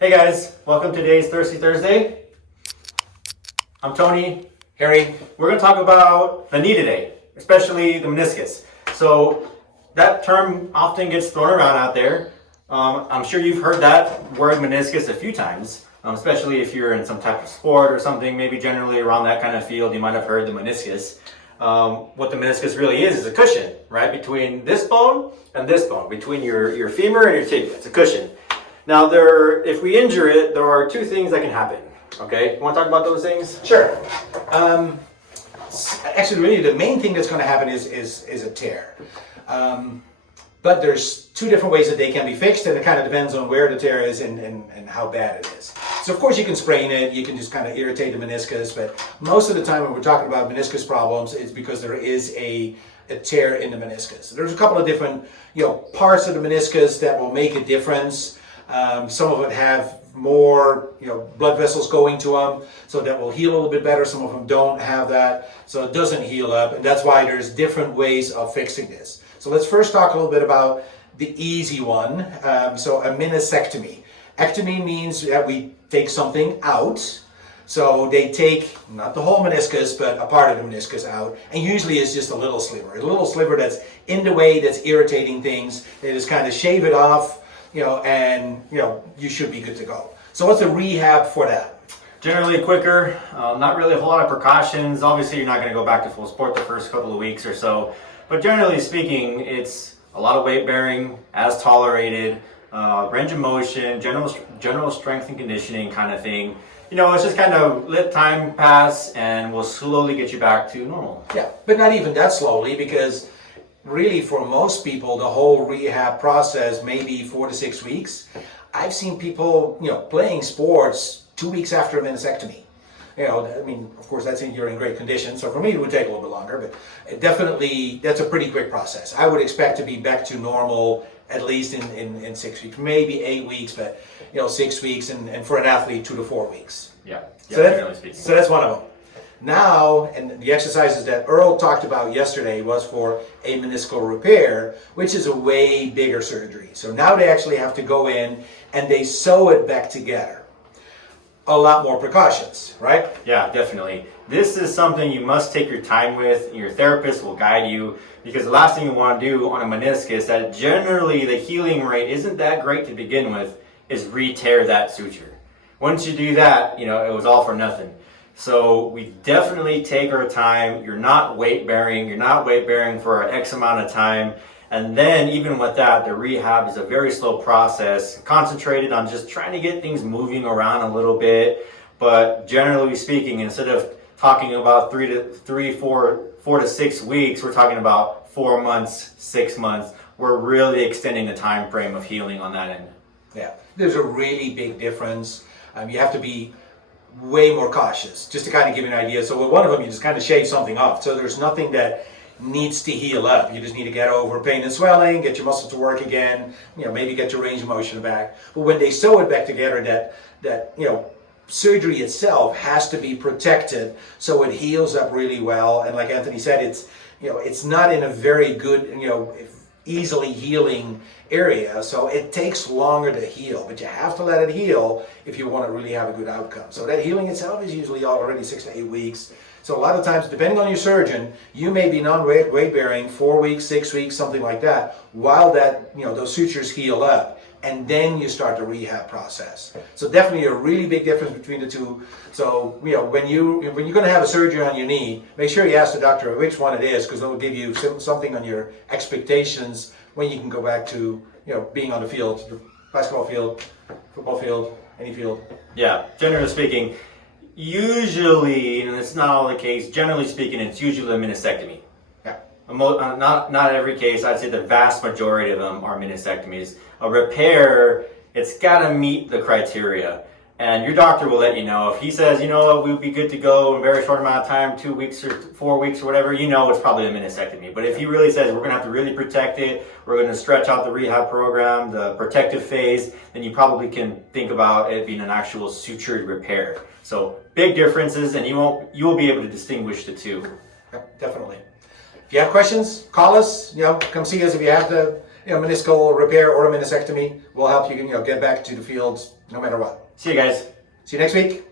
Hey guys, welcome to today's Thirsty Thursday. I'm Tony. Harry. We're going to talk about the knee today, especially the meniscus. So that term often gets thrown around out there. I'm sure you've heard that word meniscus a few times, especially if you're in some type of sport or something, maybe generally around that kind of field, you might have heard the meniscus. What the meniscus really is a cushion, right? Between this bone and this bone, between your femur and your tibia. It's a cushion. Now, if we injure it, there are two things that can happen. Okay, you want to talk about those things? Sure. Actually, really, the main thing that's going to happen is a tear. But there's two different ways that they can be fixed, and it kind of depends on where the tear is and how bad it is. So, of course, you can sprain it, you can just kind of irritate the meniscus, but most of the time when we're talking about meniscus problems, it's because there is a tear in the meniscus. There's a couple of different, parts of the meniscus that will make a difference. Some of it have more, blood vessels going to them, so that will heal a little bit better. Some of them don't have that, so it doesn't heal up, and that's why there's different ways of fixing this. So let's first talk a little bit about the easy one. So a meniscectomy. Ectomy means that we take something out. So they take, not the whole meniscus, but a part of the meniscus out, and usually it's just a little sliver that's in the way, that's irritating things. They just kind of shave it off, and you should be good to go. So what's the rehab for that? Generally quicker, not really a whole lot of precautions. Obviously, you're not going to go back to full sport the first couple of weeks or so. But generally speaking, it's a lot of weight bearing, as tolerated, range of motion, general strength and conditioning kind of thing. It's just kind of let time pass and we'll slowly get you back to normal. Yeah, but not even that slowly, because really for most people, the whole rehab process may be 4 to 6 weeks. I've seen people, playing sports 2 weeks after a meniscectomy. Of course, that's you're in great condition. So for me, it would take a little bit longer, but definitely that's a pretty quick process. I would expect to be back to normal at least in 6 weeks, maybe 8 weeks, but 6 weeks, and for an athlete, 2 to 4 weeks. Yeah. So that's one of them. Now, and the exercises that Earl talked about yesterday was for a meniscal repair, which is a way bigger surgery. So now they actually have to go in and they sew it back together. A lot more precautions, right? Yeah, definitely. This is something you must take your time with, and your therapist will guide you, because the last thing you want to do on a meniscus, that generally the healing rate isn't that great to begin with, is re-tear that suture. Once you do that, it was all for nothing. So we definitely take our time. You're not weight bearing for X amount of time. And then even with that, the rehab is a very slow process, concentrated on just trying to get things moving around a little bit. But generally speaking, instead of talking about 4 to 6 weeks, we're talking about 4 months, 6 months. We're really extending the time frame of healing on that end. Yeah, there's a really big difference. You have to be way more cautious, just to kind of give you an idea. So with one of them, you just kind of shave something off. So there's nothing that needs to heal up. You just need to get over pain and swelling, get your muscles to work again, maybe get your range of motion back. But when they sew it back together, that surgery itself has to be protected so it heals up really well. And like Anthony said, it's not in a very good, easily healing area, so it takes longer to heal, but you have to let it heal if you want to really have a good outcome. So that healing itself is usually already 6 to 8 weeks. So a lot of times, depending on your surgeon, you may be non-weight bearing 4 weeks, 6 weeks, something like that, while that those sutures heal up, and then you start the rehab process. So definitely a really big difference between the two. So when you're going to have a surgery on your knee, make sure you ask the doctor which one it is, because that will give you something on your expectations when you can go back to being on the field, the basketball field, football field, any field. Yeah, generally speaking, usually, and it's not all the case, generally speaking, it's usually a meniscectomy. Yeah. Not every case. I'd say the vast majority of them are meniscectomies. A repair, it's got to meet the criteria. And your doctor will let you know. If he says, we'll be good to go in a very short amount of time, 2 weeks or 4 weeks or whatever, it's probably a meniscectomy. But if he really says, we're going to have to really protect it, we're going to stretch out the rehab program, the protective phase, then you probably can think about it being an actual sutured repair. So big differences, and you will be able to distinguish the two. Yep, definitely. If you have questions, call us. Come see us if you have meniscal repair or a meniscectomy will help you, get back to the field no matter what. See you guys. See you next week.